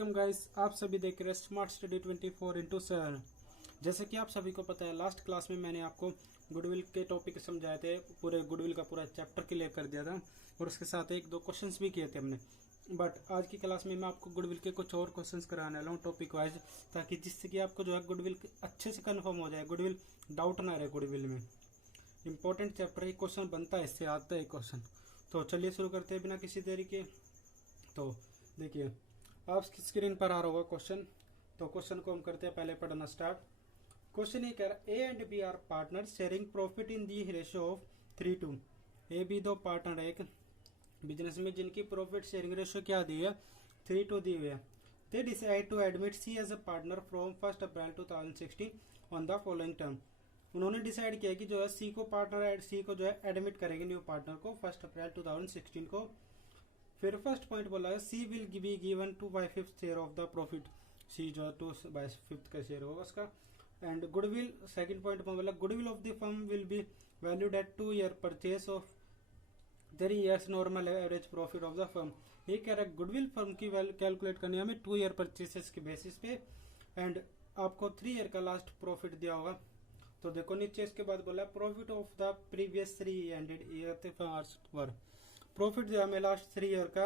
Welcome guys, आप सभी देख रहे हैं स्मार्ट स्टडी 24/7। जैसे कि आप सभी को पता है, लास्ट क्लास में मैंने आपको गुडविल के टॉपिक समझाए थे, पूरे गुडविल का पूरा चैप्टर क्लियर कर दिया था और उसके साथ एक दो क्वेश्चंस भी किए थे हमने। बट आज की क्लास में मैं आपको गुडविल के कुछ और क्वेश्चंस कराने वाला हूँ टॉपिक वाइज, ताकि जिससे कि आपको जो है गुडविल अच्छे से कन्फर्म हो जाए, गुडविल डाउट ना रहे गुडविल में। इंपॉर्टेंट चैप्टर एक क्वेश्चन बनता है, इससे आता है क्वेश्चन। तो चलिए शुरू करते हैं बिना किसी देरी के। तो देखिए, आपकी स्क्रीन पर आ रहा होगा क्वेश्चन। तो क्वेश्चन को हम करते हैं पहले पढ़ना स्टार्ट। क्वेश्चन ये कह रहा है, A and B are partner sharing profit in the ratio of 3:2। A B दो पार्टनर है एक बिजनेस में, जिनकी प्रॉफिट शेयरिंग रेशियो क्या दी है, 3:2 दी हुई है। They decide to admit C as a partner from 1 April 2016 on the following term. उन्होंने डिसाइड किया कि जो है सी को पार्टनर, सी को जो है एडमिट करेंगे न्यू पार्टनर को 1 अप्रैल 2016 को। फिर फर्स्ट पॉइंट बोला है, C will be given 2/5 share of the profit. C जो है 2/5 का शेयर होगा उसका। एंड गुडविल, सेकंड पॉइंट में बोला, goodwill of the firm will be valued at 2 year purchase of 3 years normal average profit of the firm. ये कह रहा है गुडविल फर्म की वैल्यू कैलकुलेट करनी है हमें 2 ईयर परचेसेस के बेसिस पे, एंड आपको 3 ईयर का लास्ट प्रॉफिट दिया होगा। तो देखो नीचे इसके बाद बोला, profit of the previous 3 ended year profit दिया हमें लास्ट 3 ईयर का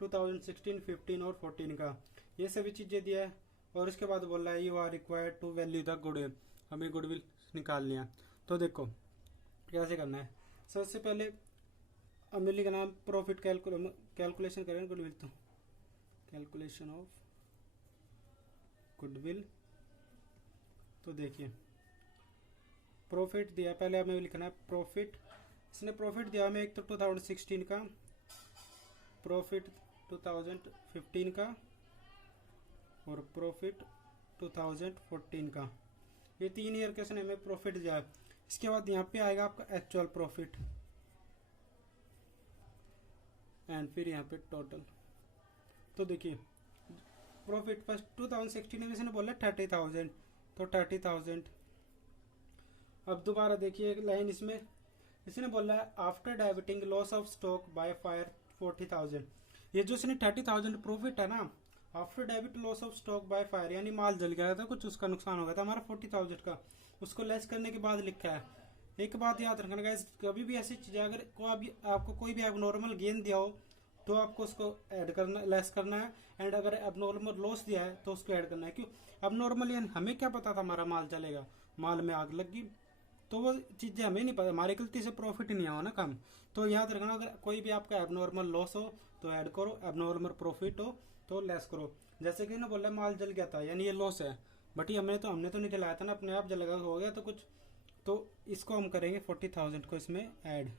2016, 15 और 14 का, ये सभी चीजें दिया है। और इसके बाद बोल रहा है, you are required to value the goodwill, हमें गुडविल निकाल लिया। तो देखो कैसे करना है। सबसे पहले हमें लिखना है प्रॉफिट कैलकुलेशन करें गुडविल, तो कैलकुलेशन ऑफ गुडविल। तो देखिए प्रॉफिट दिया, पहले हमें लिखना है प्रॉफिट। इसने प्रॉफिट दिया हमें एक तो 2016 का, प्रॉफिट 2015 का और प्रॉफिट 2014 का। ये 3 ईयर के इसने हमें प्रॉफिट दिया है। इसके बाद यहाँ पे आएगा आपका एक्चुअल प्रॉफिट एंड फिर यहाँ पे टोटल। तो देखिए प्रॉफिट फर्स्ट 2016 में इसने बोला 30,000, तो 30,000। अब दोबारा देखिए एक लाइन इसमें इसने बोला है, after debiting loss of stock by fire 40,000। ये जो इसने 30,000 प्रॉफिट है ना, after debit loss of stock by fire, यानी माल जल गया था कुछ, उसका नुकसान हो गया था हमारा 40,000 का, उसको लेस करने के बाद लिखा है। एक बात याद रखना गाइस, कभी भी ऐसी चीज अगर आपको कोई भी एबनॉर्मल गेन दिया हो तो आपको उसको ऐड करना, लेस करना है। एंड अगर एबनॉर्मल लॉस दिया है तो उसको ऐड करना है। क्यों एबनॉर्मल, यानी हमें क्या पता था हमारा माल चलेगा, माल में आग लग गई, तो वो चीजें हमें नहीं पता, हमारी गलती से प्रॉफिट नहीं हुआ ना कम। तो याद रखना, अगर कोई भी आपका एबनॉर्मल लॉस हो तो ऐड करो, एबनॉर्मल प्रॉफिट हो तो लेस करो। जैसे कि ना बोला माल जल गया था, यानी ये लॉस है, बट ये हमने तो नहीं जलाया था ना, अपने आप जलेगा हो गया तो कुछ। तो इसको हम करेंगे 40,000 को इसमें ऐड,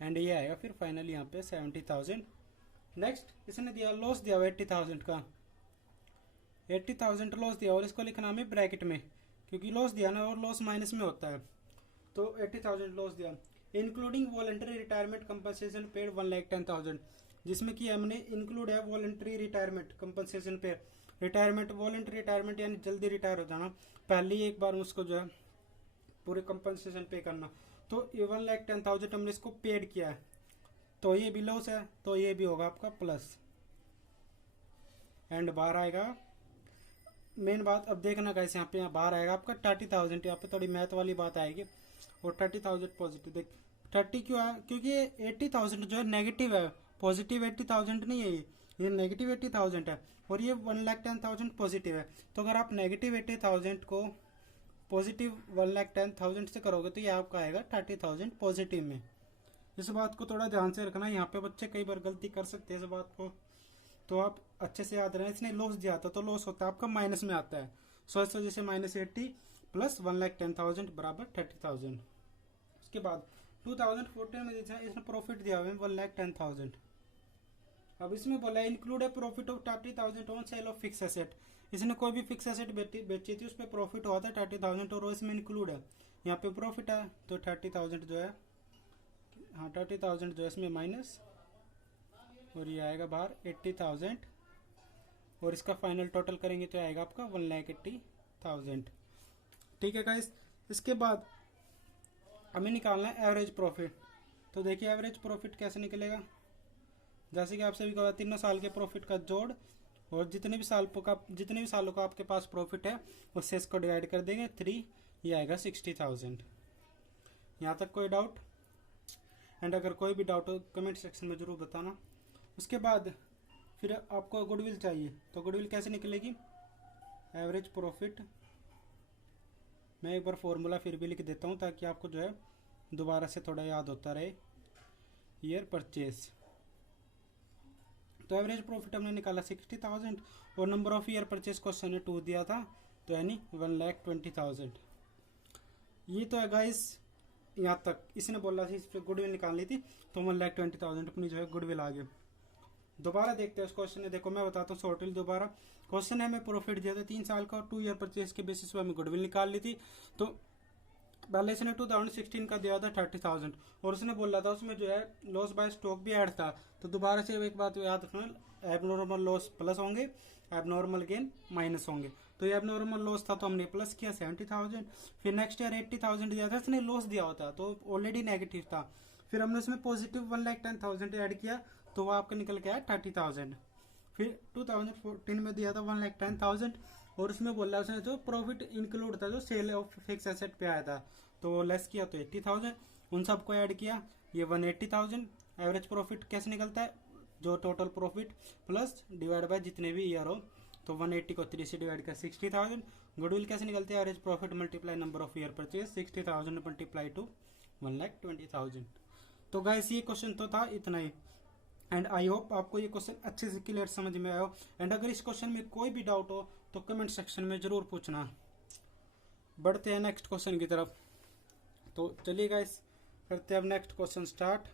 एंड ये आएगा फिर फाइनली यहाँ पे 70,000। नेक्स्ट इसने दिया लॉस दिया 80,000 का, 80,000 लॉस दिया और इसको लिखना हमें ब्रैकेट में, क्योंकि लॉस दिया ना और लॉस माइनस में होता है। तो 80,000 लॉस दिया, including voluntary retirement compensation paid 1,10,000, जिसमें कि हमने इंक्लूड है वॉलंटरी रिटायरमेंट कंपनसेशन पे। रिटायरमेंट, वॉलंटरी रिटायरमेंट यानी जल्दी रिटायर हो जाना, पहले ही एक बार उसको जो है पूरे कंपनसेशन पे करना। तो ये 1,10,000 हमने इसको पेड किया है, तो ये भी लॉस है, तो ये भी होगा आपका प्लस, एंड बाहर आएगा मेन बात। अब देखना गाइस, यहाँ पे बाहर आएगा आपका 30,000, यहाँ पे थोड़ी मैथ वाली बात आएगी। और 30,000 पॉजिटिव, देख 30 क्यों है, क्योंकि ये 80,000 जो है नेगेटिव है, पॉजिटिव 80,000 नहीं है, ये नेगेटिव 80,000 है, और ये 1,10,000 पॉजिटिव है। तो अगर आप नेगेटिव 80,000 को पॉजिटिव 1,10,000 से करोगे तो ये आपका आएगा 30,000 पॉजिटिव में। इस बात को थोड़ा ध्यान से रखना, यहाँ पे बच्चे कई बार गलती कर सकते हैं इस बात को, तो आप अच्छे से याद रखना। इसने लॉस दिया था तो लॉस होता है आपका माइनस में आता है, सो इस वजह से -80 प्लस 1,10,000 बराबर 30,000। उसके बाद 2014 में इसने प्रॉफिट दिया हुआ है 1,10,000। अब इसमें बोला इंक्लूड है profit of 30,000 on sale of fix asset. इसने कोई भी फिक्स एसेट बेची थी, उस पर प्रॉफिट हुआ था 30,000 और वो इसमें इंक्लूड है। यहाँ पे प्रॉफिट है तो 30,000 जो है, हाँ 30,000 जो है इसमें माइनस, और ये आएगा बाहर 80,000, और इसका फाइनल टोटल करेंगे तो आएगा आपका 1,80,000। ठीक है गाइस, इसके बाद हमें निकालना है एवरेज प्रॉफिट। तो देखिए एवरेज प्रॉफिट कैसे निकलेगा, जैसे कि आप सभी को तीनों साल के प्रॉफिट का जोड़ और जितने भी सालों का आपके पास प्रॉफिट है उससे इसको डिवाइड कर देंगे 3, ये आएगा 60,000। यहाँ तक कोई डाउट? एंड अगर कोई भी डाउट हो कमेंट सेक्शन में ज़रूर बताना। उसके बाद फिर आपको गुडविल चाहिए, तो गुडविल कैसे निकलेगी? एवरेज प्रॉफिट, मैं एक बार फॉर्मूला फिर भी लिख देता हूँ ताकि आपको जो है दोबारा से थोड़ा याद होता रहे। ईयर परचेज, तो एवरेज प्रॉफिट हमने निकाला 60,000 और number of year purchase question ने 2 दिया था, तो यानी 1,20,000। ये तो है गाइस, यहाँ तक इसने बोला था इस पर गुडविल निकालनी थी, तो 1,20,000 अपनी जो है गुडविल आ गई। दोबारा देखते हैं उस क्वेश्चन ने। देखो मैं बताता हूँ शॉर्टली दोबारा। क्वेश्चन है हमें प्रॉफिट दिया था 3 साल का और 2 ईयर परचेज के बेसिस पे हमें गुडविल निकाल ली थी। तो पहले इसने 2016 का दिया था 30,000 और उसने बोला था उसमें जो है लॉस बाय स्टॉक भी ऐड था। तो दोबारा से एक बात याद रखना, एबनॉर्मल लॉस प्लस होंगे, एबनॉर्मल गेन माइनस होंगे। तो ये एबनॉर्मल लॉस था तो हमने प्लस किया 70,000। फिर नेक्स्ट ईयर 80,000 दिया था, इसने लॉस दिया होता तो ऑलरेडी नेगेटिव था। फिर हमने उसमें पॉजिटिव 1,10,000 ऐड किया तो वो आपका निकल के आया 30,000। फिर 2014 में दिया था 1,10,000 और उसमें बोला उसने जो प्रॉफिट इंक्लूड था जो सेल ऑफ फिक्स एसेट पे आया था तो लेस किया तो 80,000, उन सबको ऐड किया ये 180,000। एवरेज प्रॉफिट कैसे निकलता है? जो total profit plus divide by जितने भी ईयर हो, तो 180 को 3 से डिवाइड कर 60,000। गुडविल कैसे निकलती है? Average profit multiply number of year purchase, 60,000 multiply two 1,20,000। तो गाइस ये क्वेश्चन तो था इतना ही। एंड आई होप आपको ये क्वेश्चन अच्छे से क्लियर समझ में आया हो। एंड अगर इस क्वेश्चन में कोई भी डाउट हो तो कमेंट सेक्शन में जरूर पूछना। बढ़ते हैं नेक्स्ट क्वेश्चन की तरफ। तो चलिए गाइस करते हैं अब नेक्स्ट क्वेश्चन स्टार्ट।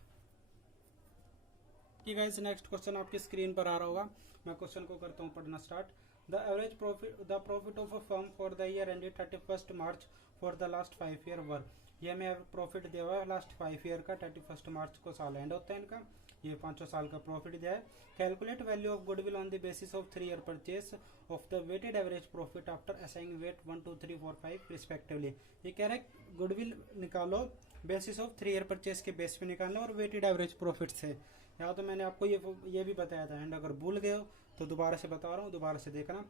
कि गाइस नेक्स्ट क्वेश्चन आपकी स्क्रीन पर आ रहा होगा, मैं क्वेश्चन को करता हूँ पढ़ना start. The average profit of a firm for the year ended 31 March for the last 5 year वर। ये हमें प्रॉफिट दिया हुआ है लास्ट 5 ईयर का, 31 मार्च को साल एंड होता है इनका, ये 5 साल का प्रॉफिट दिया है। Calculate value of goodwill on the basis of 3 year purchase of the weighted average profit after assigning weight 1 2 3 4 5 respectively. ये कह रहे हैं गुडविल निकालो बेसिस ऑफ 3 ईयर परचेज के बेस पे निकालना और वेटेड एवरेज प्रॉफिट से। यहाँ तो मैंने आपको ये भी बताया था एंड अगर भूल गए हो तो दोबारा से बता रहा हूँ, दोबारा से देखना।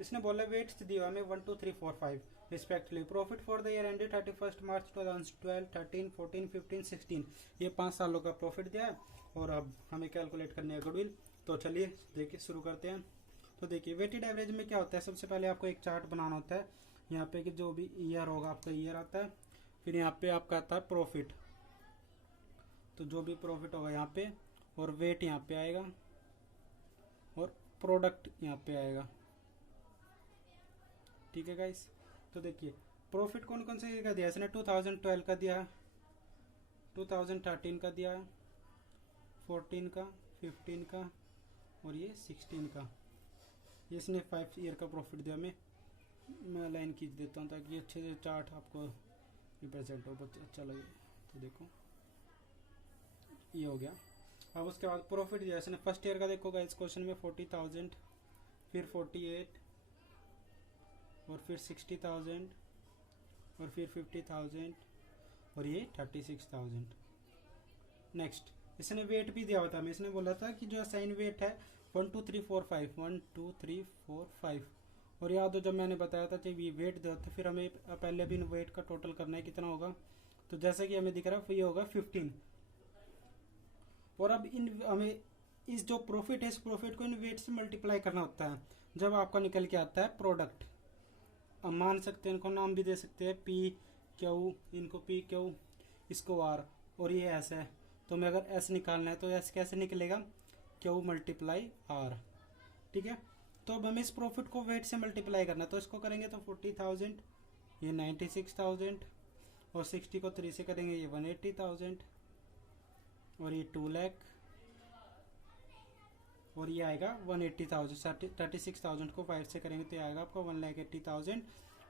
इसने बोला वेट्स दिया हमें 1 2 3 4 5 respectively. Profit for the year ended 31 मार्च 2012 13 14 15 16, ये 5 सालों का प्रॉफिट दिया है और अब हमें कैलकुलेट करनी है गुडविल। तो चलिए देखिए शुरू करते हैं। तो देखिए वेटेड एवरेज में क्या होता है, सबसे पहले आपको एक चार्ट बनाना होता है। यहाँ पे कि जो भी ईयर होगा आपका ईयर आता है, फिर यहाँ पे आपका आता है प्रॉफिट, तो जो भी प्रॉफिट होगा यहाँ पे, और वेट यहाँ पे आएगा और प्रोडक्ट यहाँ पे आएगा। ठीक है गाइस, तो देखिए प्रॉफिट कौन कौन से का दिया, इसने 2012 का दिया, 2013 का दिया, 14 का, 15 का और ये 16 का। ये इसने 5 ईयर का प्रॉफिट दिया। मैं लाइन खींच देता हूँ ताकि अच्छे से चार्ट आपको रिप्रेजेंट हो, बहुत अच्छा लगे। तो देखो ये हो गया। अब उसके बाद प्रॉफिट दिया इसने फर्स्ट ईयर का, देखो गाइस क्वेश्चन में 40,000, फिर 48 और फिर 60,000 और फिर 50,000 और ये 36,000। नेक्स्ट इसने वेट भी दिया हुआ था हमें, इसने बोला था कि जो असाइन वेट है 1 2 3 4 5 1 2 3 4 5। और याद हो जब मैंने बताया था जब ये वेट दिया था फिर हमें पहले भी वेट का टोटल करना है कितना होगा। तो जैसे कि हमें दिख रहा है ये होगा 15। और अब इन हमें इस जो प्रॉफिट है इस प्रॉफिट को इन वेट से मल्टीप्लाई करना होता है जब आपका निकल के आता है प्रोडक्ट। अब मान सकते हैं इनको नाम भी दे सकते हैं पी क्यू, इनको पी क्यू, इसको आर और ये एस है। तो हमें अगर एस निकालना है तो एस कैसे निकलेगा, क्यू मल्टीप्लाई आर। ठीक है, तो अब हमें इस प्रॉफिट को वेट से मल्टीप्लाई करना है, तो इसको करेंगे तो 40,000, ये 96,000 और 60 को 3 से करेंगे ये 180,000 और ये 2 लाख और ये आएगा 180,000। 36,000 को 5 से करेंगे तो ये आएगा आपका 1,80,000।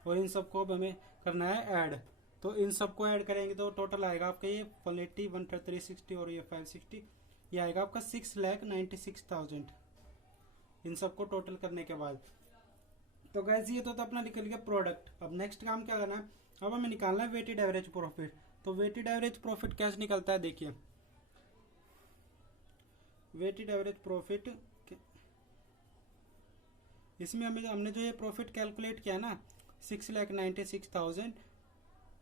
और इन सबको अब हमें करना है ऐड, तो इन सबको ऐड करेंगे तो टोटल आएगा आपका ये 180, 130, और ये 560, ये आएगा आपका 6,96,000 इन सबको टोटल करने के बाद। तो गैस ये तो अपना निकल गया प्रोडक्ट। अब नेक्स्ट काम क्या करना है, अब हमें निकालना है वेटेड एवरेज प्रॉफिट। तो वेटेड एवरेज प्रॉफिट कैसे निकलता है, देखिए वेटेड एवरेज प्रॉफिट इसमें हमने जो ये प्रॉफिट कैलकुलेट किया ना 6,96,000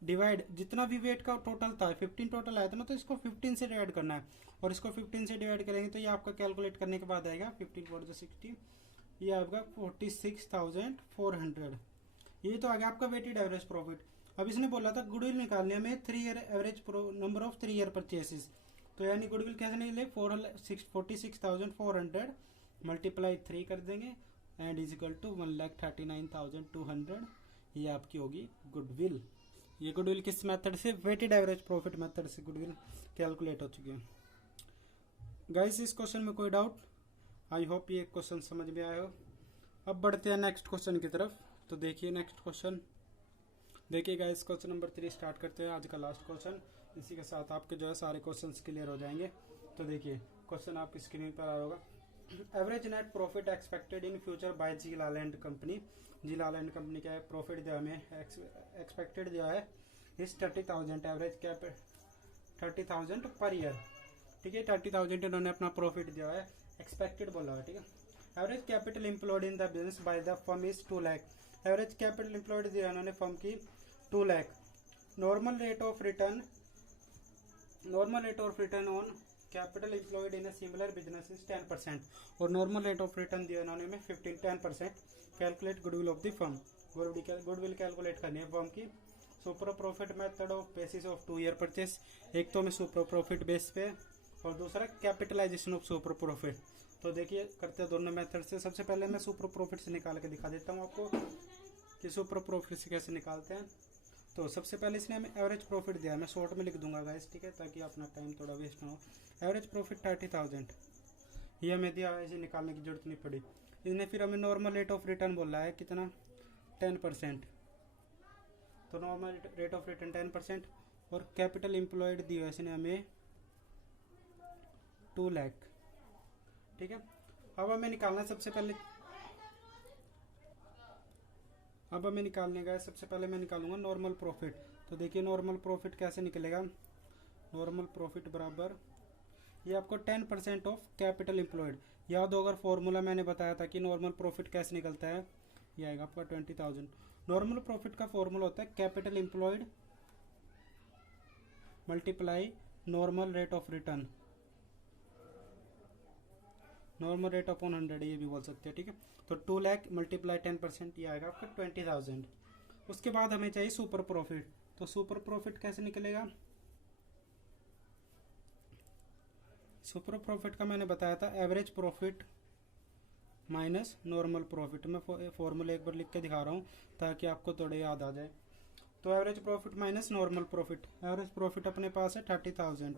डिवाइड जितना भी वेट का टोटल था 15 टोटल आया था ना, तो इसको 15 से डिवाइड करना है और इसको 15 से डिवाइड करेंगे तो ये आपका कैलकुलेट करने के बाद आएगा 15 4 60, ये आपका 46,400। ये तो आ गया आपका वेटेड एवरेज प्रॉफिट। अब इसने बोला था गुडविल निकालने हमें 3 year average number of 3 year purchases, तो यानी गुडविल कैसे निकले 46,400 मल्टीप्लाई 3 कर देंगे एंड इज इक्वल टू 1,39,200, ये आपकी होगी गुडविल। ये गुडविल किस मेथड से, वेटेड एवरेज प्रॉफिट मेथड से गुडविल कैलकुलेट हो चुकी है। गाइस इस क्वेश्चन में कोई डाउट? आई होप ये क्वेश्चन समझ में आया हो। अब बढ़ते हैं नेक्स्ट क्वेश्चन की तरफ। तो देखिए नेक्स्ट क्वेश्चन, देखिए गाइस क्वेश्चन नंबर 3 स्टार्ट करते हैं, आज का लास्ट क्वेश्चन। इसी के साथ आपके जो है सारे क्वेश्चंस क्लियर हो जाएंगे। तो देखिए क्वेश्चन आपकी स्क्रीन पर आ रहा होगा। Average net profit expected in future by G Lal and company. G Lal and company का प्रॉफिट दिया हमें, एक्सपेक्टेड दिया है इस 30,000, एवरेज कैप 30,000 पर ईयर। ठीक है, 30,000 इन्होंने अपना प्रॉफिट दिया है, एक्सपेक्टेड बोला है। ठीक है, average capital employed in the business by the firm is 2 lakh. Average capital employed दिया उन्होंने फर्म की 2 lakh. Normal rate of return on capital employed in a similar business is 10%, और नॉर्मल रेट ऑफ रिटर्न दिया उन्होंने में 10%। Calculate goodwill of the firm. Goodwill calculate करनी है firm की। Super profit method of basis of 2 year purchase, एक तो हमें सुपर प्रॉफिट बेस पे और दूसरा कैपिटलाइजेशन ऑफ सुपर प्रॉफिट। तो देखिए करते हैं दोनों मेथड से। सबसे पहले मैं सुपर प्रॉफिट से निकाल के दिखा देता हूँ आपको कि सुपर प्रॉफिट से कैसे निकालते हैं। तो सबसे पहले इसने हमें एवरेज प्रॉफिट दिया है, मैं शॉर्ट में लिख दूंगा गाइस, ठीक है, ताकि अपना टाइम थोड़ा वेस्ट ना हो। एवरेज प्रॉफिट 30,000 ये हमें दिया, ऐसे निकालने की जरूरत नहीं पड़ी। इसने फिर हमें नॉर्मल रेट ऑफ रिटर्न बोला है कितना, 10%। तो नॉर्मल रेट ऑफ रिटर्न 10%, और कैपिटल एम्प्लॉयड दिया इसने हमें 2 लाख। ठीक है, अब हमें निकालना सबसे पहले, अब हमें निकालने का है, सबसे पहले मैं निकालूंगा नॉर्मल प्रॉफिट। तो देखिए नॉर्मल प्रॉफिट कैसे निकलेगा, नॉर्मल प्रॉफिट बराबर ये आपको 10% ऑफ कैपिटल एम्प्लॉयड। याद हो अगर फॉर्मूला मैंने बताया था कि नॉर्मल प्रॉफिट कैसे निकलता है, ये आएगा आपका 20,000। नॉर्मल प्रॉफिट का फॉर्मूला होता है capital employed multiply normal rate of return, normal rate upon 100 ये भी बोल सकते हैं। ठीक है, तो 2 लाख मल्टीप्लाई 10%, ये आएगा आपका 20,000। उसके बाद हमें चाहिए सुपर प्रॉफिट। तो सुपर प्रॉफिट कैसे निकलेगा, सुपर प्रॉफिट का मैंने बताया था average profit minus normal profit. मैं फॉर्मूला एक बार लिख के दिखा रहा हूँ ताकि आपको थोड़े याद आ जाए। तो average profit minus normal profit, average profit अपने पास है 30,000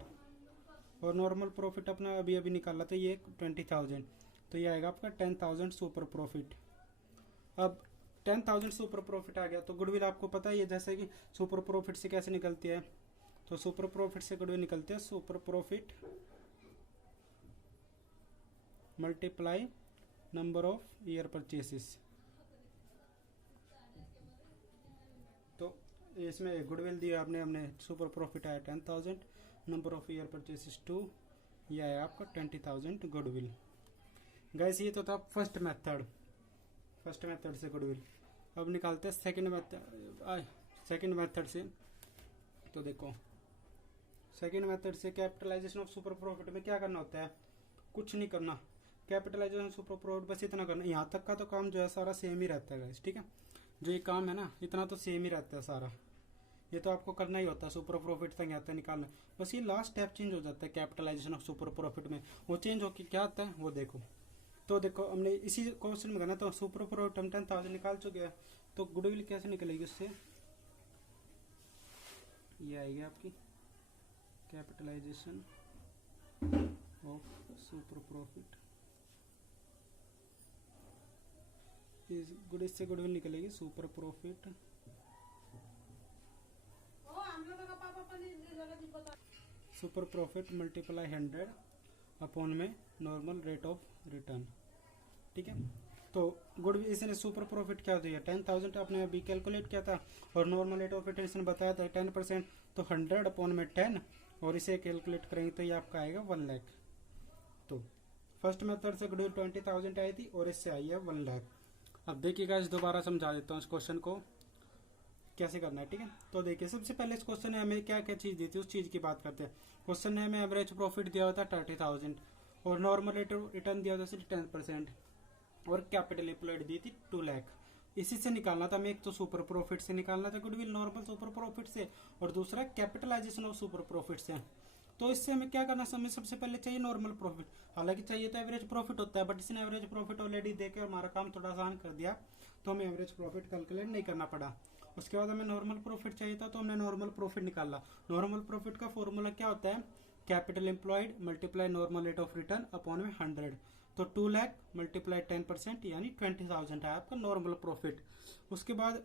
और नॉर्मल प्रॉफिट अपना अभी अभी निकाला तो ये 20,000, तो ये आएगा आपका 10,000 सुपर प्रॉफिट। अब 10,000 सुपर प्रॉफिट आ गया तो गुडविल आपको पता है ये जैसे कि सुपर प्रॉफिट से कैसे निकलती है। तो सुपर प्रॉफिट से गुडविल निकलती है super profit multiply number of year purchases. तो इसमें गुडविल दिया आपने, हमने सुपर प्रॉफिट आया 10,000, नंबर ऑफ ईयर परचेसेस 2, ये आया आपका 20,000 गुडविल। गाइस ये तो था फर्स्ट मेथड से गुडविल। अब निकालते हैं सेकंड मेथड से। तो देखो सेकंड मेथड से कैपिटलाइजेशन ऑफ सुपर प्रॉफिट में क्या करना होता है, कुछ नहीं करना। कैपिटलाइजेशन सुपर प्रॉफिट बस इतना करना, यहाँ तक का तो काम जो है सारा सेम ही रहता है गाइस। ठीक है, जो ये काम है ना इतना तो सेम ही रहता है सारा, ये तो आपको करना ही होता है सुपर प्रॉफिट तक यहाँ तक निकालना। बस ये लास्ट स्टेप चेंज हो जाता है कैपिटलाइजेशन ऑफ सुपर प्रॉफिट में, वो चेंज होकर क्या आता है वो देखो। तो देखो हमने इसी क्वेश्चन में करना, तो सुपर प्रॉफिट हम 10,000 निकाल चुके हैं, तो गुडविल कैसे निकलेगी उससे, ये आएगी आपकी कैपिटलाइजेशन ऑफ सुपर प्रॉफिट। इससे गुडविल निकलेगी सुपर प्रॉफिट मल्टीप्लाई 100 अपॉन में नॉर्मल रेट ऑफ रिटर्न। ठीक है, तो गुडविल इसने सुपर प्रॉफिट क्या दिया 10,000 आपने अभी कैलकुलेट किया था, और नॉर्मल रेट ऑफ रिटर्न इसने बताया था 10%, तो 100 अपॉन में 10, और इसे कैलकुलेट करेंगे तो ये आपका आएगा 1 लाख। तो फर्स्ट मेथड से गुडविल 20,000 आई थी और इससे आई है 1 लाख। अब देखिए गाइस दोबारा समझा देता हूँ इस क्वेश्चन को कैसे करना है, ठीक है। तो देखिए सबसे पहले इस क्वेश्चन में हमें क्या क्या चीज़ दी थी उस चीज़ की बात करते हैं। क्वेश्चन में हमें एवरेज प्रॉफिट दिया होता है 30,000 और नॉर्मल रेट ऑफ रिटर्न दिया होता है 10% और कैपिटल एम्प्लॉयड दी थी 2 लाख। इसी से निकालना था हमें, एक तो सुपर प्रॉफिट से निकालना था गुडविल नॉर्मल सुपर प्रॉफिट से, और दूसरा कैपिटलाइजेशन ऑफ सुपर प्रॉफिट से। तो इससे हमें क्या करना, हमें सबसे पहले चाहिए नॉर्मल प्रॉफिट, हालांकि चाहिए तो एवरेज प्रॉफिट होता है, बट इसने एवरेज प्रॉफिट ऑलरेडी देकर हमारा काम थोड़ा आसान कर दिया, तो हमें एवरेज प्रॉफिट कैलकुलेट नहीं करना पड़ा। उसके बाद हमें नॉर्मल प्रॉफिट चाहिए था, तो हमने नॉर्मल प्रॉफिट निकाला। नॉर्मल प्रॉफिट का फॉर्मूला क्या होता है, capital employed multiply normal rate of return upon में 100। तो 2 लाख मल्टीप्लाई 10% यानी 20,000 है आपका नॉर्मल प्रॉफिट। उसके बाद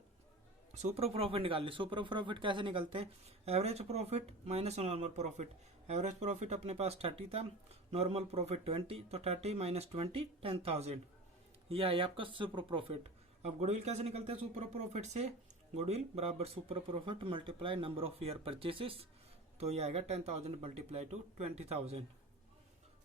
सुपर प्रॉफिट निकाल ली। सुपर प्रॉफिट कैसे निकलते हैं, average profit minus normal profit. Average profit अपने पास 30 था, नॉर्मल प्रॉफिट 20, तो 30 माइनस 20 10,000, यह है आपका सुपर प्रॉफिट। अब गुडविल कैसे निकलते हैं सुपर प्रॉफिट से, गुडविल बराबर super profit multiply number of year purchases, तो ये आएगा 10,000 मल्टीप्लाई टू 20,000।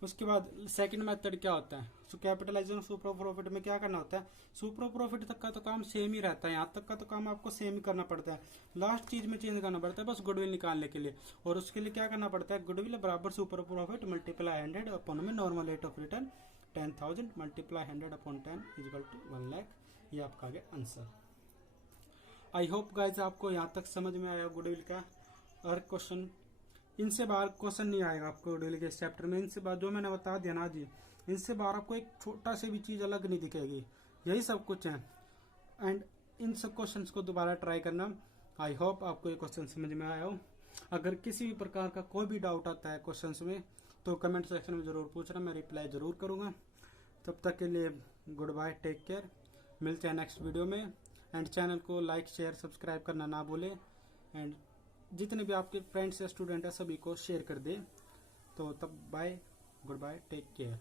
उसके बाद सेकंड मेथड क्या होता है, सो कैपिटलाइजेशन सुपर प्रॉफिट में क्या करना होता है, सुपर प्रॉफिट तक का तो काम सेम ही रहता है, यहाँ तक का तो काम आपको सेम ही करना पड़ता है, लास्ट चीज में चेंज करना पड़ता है बस गुडविल निकालने के लिए। और उसके लिए क्या करना पड़ता है, गुडविल बराबर सुपर प्रॉफिट मल्टीप्लाई 100 अपॉन में normal rate of return 10,000 multiply 100 upon 10 equal to 1 lakh. ये आपका आ गया आंसर। आई होप गाइज आपको यहाँ तक समझ में आया गुडविल का हर क्वेश्चन। इनसे बाहर क्वेश्चन नहीं आएगा आपको गुडविल के इस चैप्टर में, इनसे बाहर जो मैंने बता दिया ना जी, इनसे बाहर आपको एक छोटा से भी चीज़ अलग नहीं दिखेगी, यही सब कुछ है। एंड इन सब क्वेश्चंस को दोबारा ट्राई करना। आई होप आपको ये क्वेश्चन समझ में आया हो। अगर किसी भी प्रकार का कोई भी डाउट आता है क्वेश्चंस में तो कमेंट सेक्शन में ज़रूर पूछना, मैं रिप्लाई ज़रूर करूँगा। तब तक के लिए गुड बाय, टेक केयर, मिलते हैं नेक्स्ट वीडियो में। एंड चैनल को लाइक शेयर सब्सक्राइब करना ना भूलें, एंड जितने भी आपके फ्रेंड्स या स्टूडेंट हैं सभी को शेयर कर दें। तो तब bye, good bye, take care.